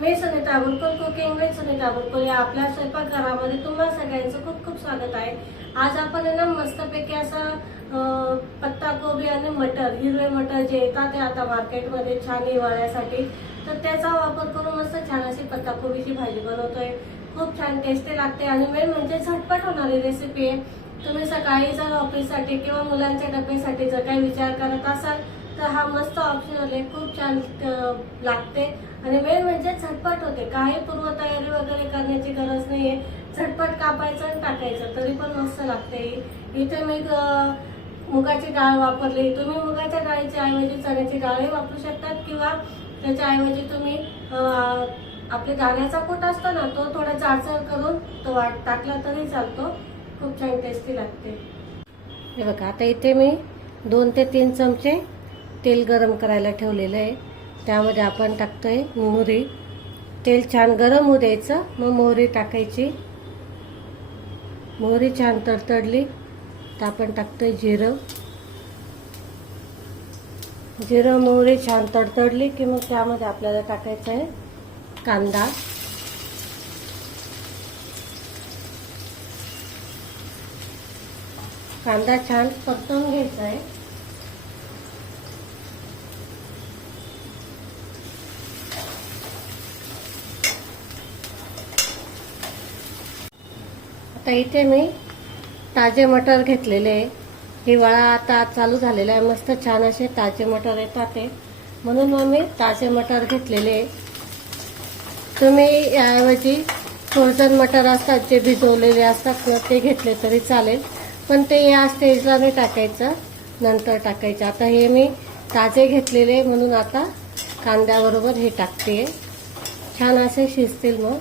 Me Sunita Bulkul cooking with Sunita Bulkul या आपल्या स्वयंपाकघरामध्ये तुम्हा सगळ्यांचं खूप खूप स्वागत आहे. आज आपण आहे ना मस्तपैकी असं पत्ता कोबी आणि मटर हिरवे मटर जे येतात ते आता मार्केटमध्ये छान हिवाळ्यासाठी तर त्याचा वापर करून मस्त छान अशी पत्ता कोबीची भाजी बनवतोय. खूप छान टेस्टी लागते आणि मेन म्हणजे झटपट होणारी रेसिपी आहे. तुम्ही सकाळी जर ऑफिससाठी किंवा मुलांच्या डब्यासाठी जर काही विचार करत असाल तर हा मस्त ऑप्शनल आहे खूप छान लागते. आणि मेन म्हणजे झटपट होते. काही पूर्वतयारी वगैरे करण्याची गरज नाहीये. झटपट कापायचं आणि टाकायचं. तरी पण मस्त लागते. इथे मी मुगाची डाळ वापरली. तुम्ही मुगाच्या डाळीच्या ऐवजी चण्याची डाळही वापरू शकतात किंवा त्याच्या ऐवजी तुम्ही आपल्या आपले दाण्याचा कूट असतो ना तो थोडा जाडसर करून तो वाट टाकला तरी चालतो. खूप छान टेस्टी लागते. हे बघा आता इथे मी दोन ते तीन चमचे तेल गरम करायला ठेवलेलं आहे. त्यामध्ये आपण टाकतोय मोहरी. तेल छान गरम होऊ द्यायचं मग मोहरी टाकायची. मोहरी छान तडतडली तर आपण टाकतोय जिरं. जिरं मोहरी छान तडतडली की मग त्यामध्ये आपल्याला टाकायचं आहे कांदा. कांदा छान परतवून घ्यायचा आहे. आता इथे मी ताजे मटर घेतलेले हिवाळा आता चालू झालेला आहे. मस्त छान असे ताजे मटर येतात ते म्हणून मग मी ताजे मटर घेतलेले तुम्ही याऐवजी फ्रोझन मटर असतात जे भिजवलेले असतात ना ते घेतले तरी चालेल. पण ते या स्टेजला नाही टाकायचं. नंतर टाकायचं. आता हे मी ताजे घेतलेले म्हणून आता कांद्याबरोबर हे टाकते. छान असे शिजतील मग.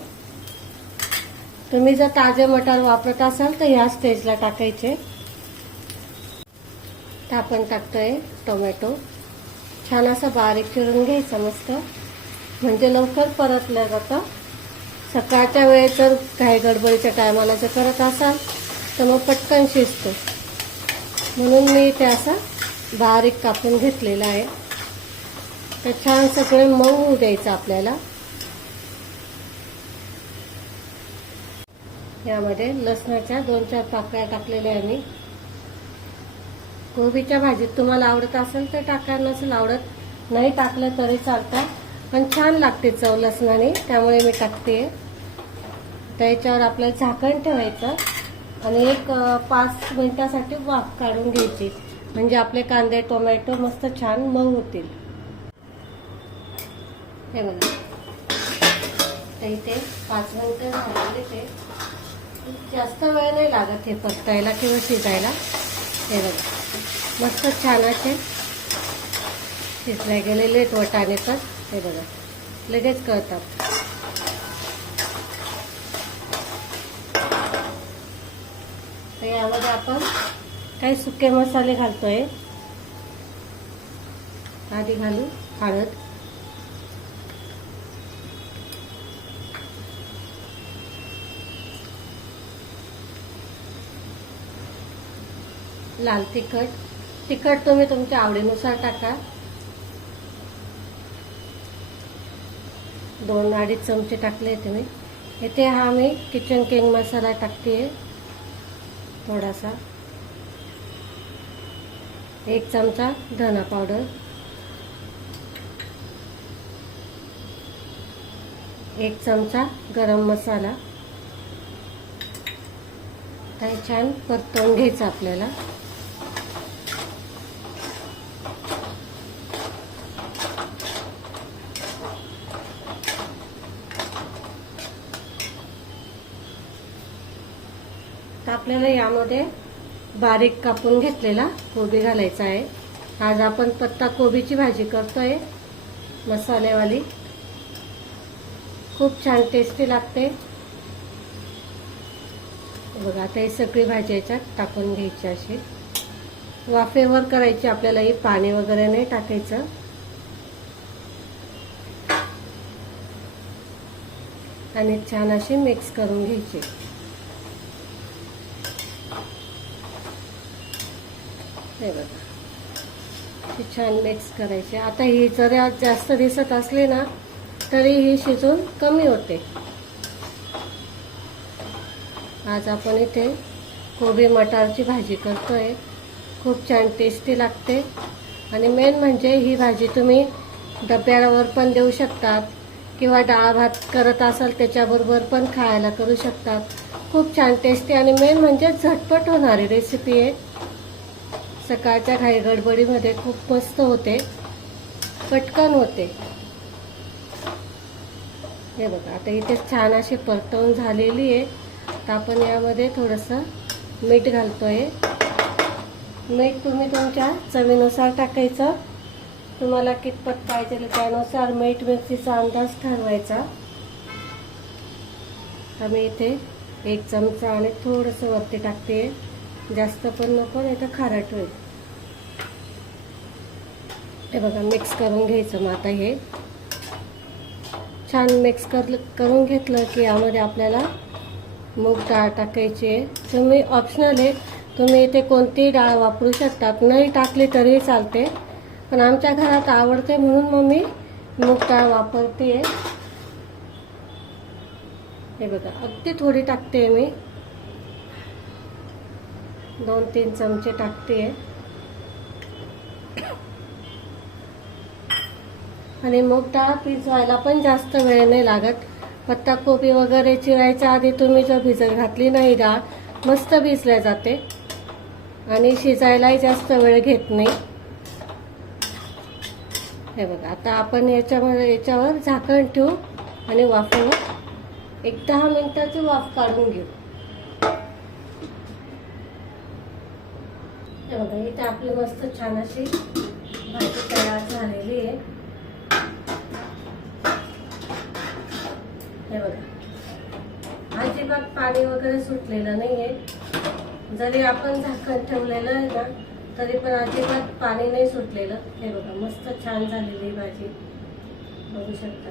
तुम्ही जर ताजे मटार वापरत असाल तर ह्या स्टेजला टाकायचे. तर आपण टाकतोय टोमॅटो छान असं बारीक चिरून घ्यायचं मस्त. म्हणजे लवकर परतलं जातं. सकाळच्या वेळेत जर काही गडबडीच्या टायमाला जर करत असाल तर मग पटकन शिजतो. म्हणून मी ते असं बारीक कापून घेतलेलं आहे. तर छान सगळे मऊ द्यायचं आपल्याला. यामध्ये लसणाच्या दोन चार पाकळ्या टाकलेल्या आहे मी. कोबीच्या भाजीत तुम्हाला आवडत असेल तर टाका नसेल आवडत नाही टाकलं तरी चालतं. पण छान लागते चव लसणाने त्यामुळे मी टाकते. त्याच्यावर आपलं झाकण ठेवायचं आणि एक पाच मिनिटासाठी वाफ काढून घ्यायची. म्हणजे आपले कांदे टोमॅटो मस्त छान मऊ होतील. हे बघा. तर इथे पाच मिनिटं झालेले ते. जास्त वेळ नाही लागत हे परतायला किंवा शिजायला. हे बघा. मस्त छान असे शिजले गेलेले आहेत वटाणे तर हे बघा. लगेच कळतात. तर यामध्ये आपण काही सुके मसाले घालतोय. आधी घालू हळद. लाल तिखट. तिखट तुम्ही तुमच्या आवडीनुसार टाका. दोन अडीच चमचे टाकले तुम्ही. इथे हा मी किचन किंग मसाला टाकते थोडासा. एक चमचा धना पावडर एक चमचा गरम मसाला. काही छान परतवून घ्यायचं आपल्याला. आपल्याला यामध्ये बारीक कापून घेतलेला कोबी घालायचा आहे. आज आपण पत्ता कोबीची भाजी करतोय. मसालेवाली. खूप छान टेस्टी लागते. बघा आता ही सगळी भाजी याच्यात टाकून घ्यायची अशी. वाफेवर करायची आपल्याला ही पाणी वगैरे नाही टाकायचं. आणि छान अशी मिक्स करून घ्यायची. हे बघा. हे छान मिक्स करायची. आता ही जर जास्त दिसत असली ना तरी ही शिजून कमी होते. आज आपण इथे कोबी मटारची भाजी करतोय. खूप छान टेस्टी लागते. आणि मेन म्हणजे ही भाजी तुम्ही डब्यावर पण देऊ शकतात किंवा डाळ भात करत असाल त्याच्याबरोबर पण खायला करू शकतात. खूप छान टेस्टी आणि मेन म्हणजे झटपट होणारी रेसिपी आहे. सकाळच्या घाई गडबडीमध्ये खूप मस्त होते. पटकन होते. हे बघा आता इथे छान अशी परतवून झालेली आहे. तर आपण यामध्ये थोडंसं मीठ घालतोय. मीठ तुम्ही तुमच्या चवीनुसार टाकायचं. तुम्हाला कितपत पाहिजे त्यानुसार मीठ मिरचीचा अंदाज ठरवायचा. आम्ही इथे एक चमचा आणि थोडंसं वरती टाकते. जास्त पण नको नाही तर खारट होईल. हे बघा मिक्स करून घ्यायचं मग आता हे. छान मिक्स कर करून घेतलं की यामध्ये आपल्याला मूग डाळ टाकायची आहे. तुम्ही ऑप्शनल आहे. तुम्ही इथे कोणतीही डाळ वापरू शकतात नाही टाकली तरीही चालते. पण आमच्या घरात आवडते म्हणून मग मी मूग डाळ वापरते हे बघा अगदी थोडी टाकते मी. दोन तीन चमचे टाकते आणि मूग डाळ भिजवायला पण जास्त वेळ नाही लागत. पत्ताकोबी वगैरे चिरायच्या आधी तुम्ही जर भिजत घातली नाही डाळ मस्त भिजल्या जाते. आणि शिजायलाही जास्त वेळ घेत नाही. हे बघा आता आपण याच्यामध्ये याच्यावर झाकण ठेवू आणि वाफेवर एक दहा मिनिटाची वाफ काढून घेऊ. हे बघा इथे आपली मस्त छान अशी भाजी तयार झालेली आहे. हे बघा अजिबात पाणी वगैरे सुटलेलं नाहीये. जरी आपण झाकण ठेवलेलं आहे ना तरी पण अजिबात पाणी नाही सुटलेलं. हे बघा मस्त छान झालेली भाजी. बघू शकता.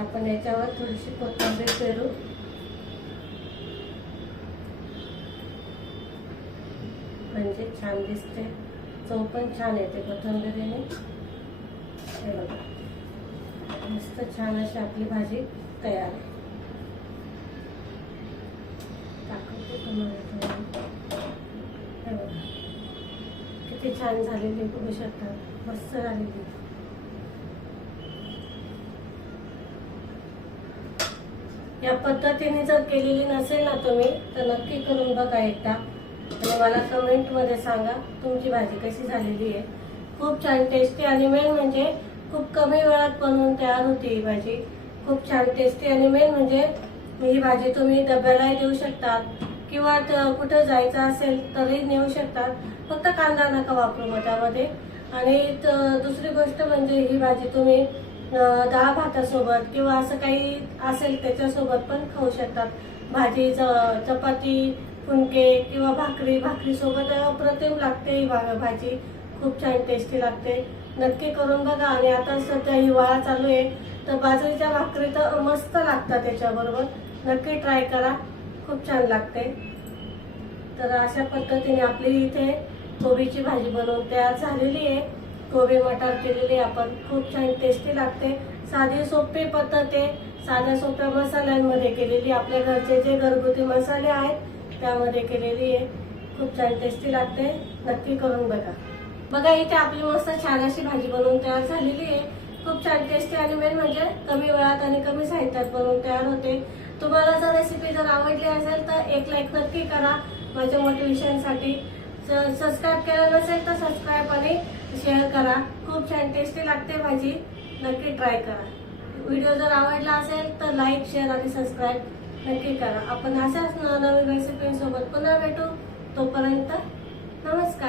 आपण याच्यावर थोडीशी कोथिंबीर पेरू. म्हणजे छान दिसते. चव पण छान येते कोथिंबीरीने. हे बघा. मस्त छान अशी आपली भाजी तयार आहे. दाखवते तुम्हाला हे बघा. किती छान झालेली बघू शकता. मस्त झालेली या पद्धतीने जर केलेली नसेल ना तुम्ही तर नक्की करून बघा एकदा. आणि मला कमेंटमध्ये सांगा तुमची भाजी कशी झालेली आहे. खूप छान टेस्टी आणि मेन म्हणजे खूप कमी वेळात बनवून तयार होते ही भाजी. खूप छान टेस्टी आणि मेन म्हणजे ही भाजी तुम्ही डब्यालाही देऊ शकतात किंवा कुठं जायचं असेल तरी नेऊ शकतात. फक्त कांदा नका वापरू मग त्यामध्ये आणि दुसरी गोष्ट म्हणजे ही भाजी तुम्ही दहा भातासोबत किंवा असं काही असेल त्याच्यासोबत पण खाऊ शकतात. भाजी च- चपाती फुनके किंवा भाकरी भाकरीसोबत अप्रतिम लागते ही भाजी. खूप छान टेस्टी लागते. नक्की करून बघा. आणि आता सध्या हिवाळा चालू आहे. तर बाजरीच्या भाकरी तर मस्त लागतात त्याच्याबरोबर. नक्की ट्राय करा. खूप छान लागते. तर अशा पद्धतीने आपली इथे कोबीची भाजी बनवून तयार झालेली आहे. कोबी मटार केलेली आहे आपण. खूप छान टेस्टी लागते. साधी सोपी पद्धत आहे. साध्या सोप्या मसाल्यांमध्ये केलेली आपल्या घरचे जे घरगुती मसाले आहेत त्यामध्ये केलेली आहे. खूप छान टेस्टी लागते. नक्की करून बघा. बघा इथे आपली मस्त छान अशी भाजी बनवून तयार झालेली आहे. खूप छान टेस्टी आणि मेन म्हणजे कमी वेळात आणि कमी साहित्यात बनवून तयार होते. तुम्हाला जर रेसिपी जर आवडली असेल तर एक लाईक नक्की करा. माझ्या मोटिवेशनसाठी सबस्क्राईब केलं नसेल तर सबस्क्राईब आणि शेअर करा. खूप छान टेस्टी लागते भाजी. नक्की ट्राय करा. व्हिडिओ जर आवडला असेल तर लाईक शेअर आणि सबस्क्राईब नक्की करा. आपण अशाच नवनवीन रेसिपीसोबत पुन्हा भेटू. तोपर्यंत नमस्कार.